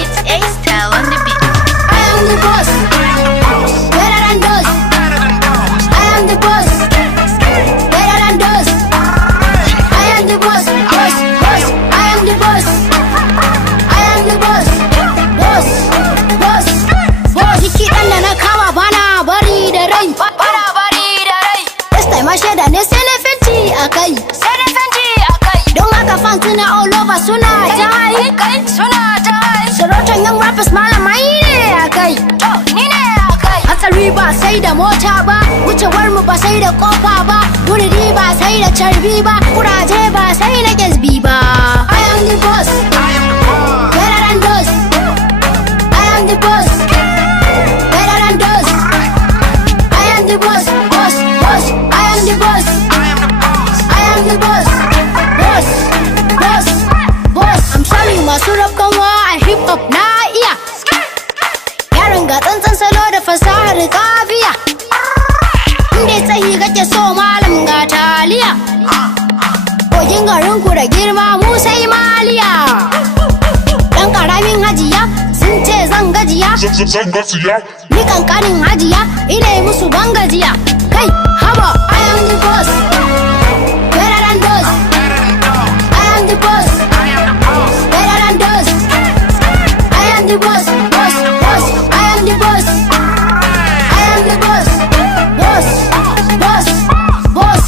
It's A-Style on the beat. I am the boss, better than those. I am the boss, better than those. I am the boss, boss, boss. I am the boss. I am the boss, boss, boss, boss. Jiki ɗan da na kama bana bari da rai, bana bari da rai. This time I shaida ne sai na fenti a kai, sai na fenti a kai. Don haka fans na all over suna ta yi, suna ta yi. Sarautan young rappers malamai ne a kai, to ni ne a kai. Hatsari ba sai da mota ba, wucewar mu ba sai da kofa ba, wuridi ba sai da carbi ba, kuraje ba sai da kesbi ba. I am the boss, better than those. I am the boss, better than those. I am the boss, boss, boss. I am the boss, I am the boss, boss, boss, boss. I'm sorry masu rafkanwa a hip hop na iya. Yaron ga tsantsan salo da fasahar kafiya. Inda tsayi kake so malam ga taliya. Kogin garin ku da girma mu sai maliya. Dan karamin hajiya sun ce zan gajiya. Ni kankanin hajiya ina yi musu ban gajiya. Kai haba I am the boss, better than those. I am the boss, better than those. I am the boss, boss, boss. I am the boss, I am the boss, boss, boss, boss.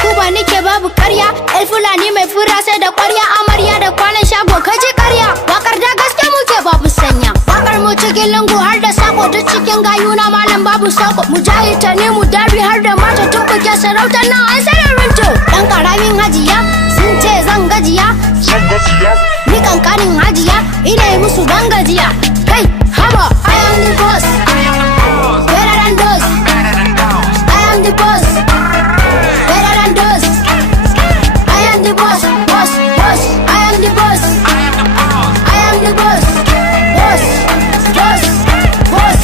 Kuba nike babu karya, el fulani mai fura sai da kwarya, amarya da kwanan shago kaji karya. Wakar da gaske muke babu sanya, wakar mu cikin lungu har da sako, duk cikin gayuna malam babu sako. Mujahita ne mu dari har da mata tumbuke sarautar nan an sanar rinto. Dan karamin hajiya sun ce zan gajiya, ni kankanin hajiya ina yi musu ban gajiya. Kai haba I am the boss, better than those. I am the boss, better than those. I am the boss, boss, boss. I am the boss, I am the boss, boss, boss, boss.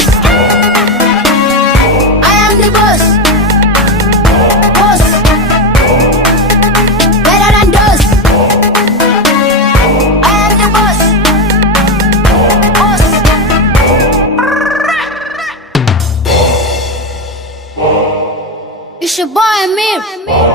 I am the boss, boss, better than those. I am the boss, boss. It's your boy Amir.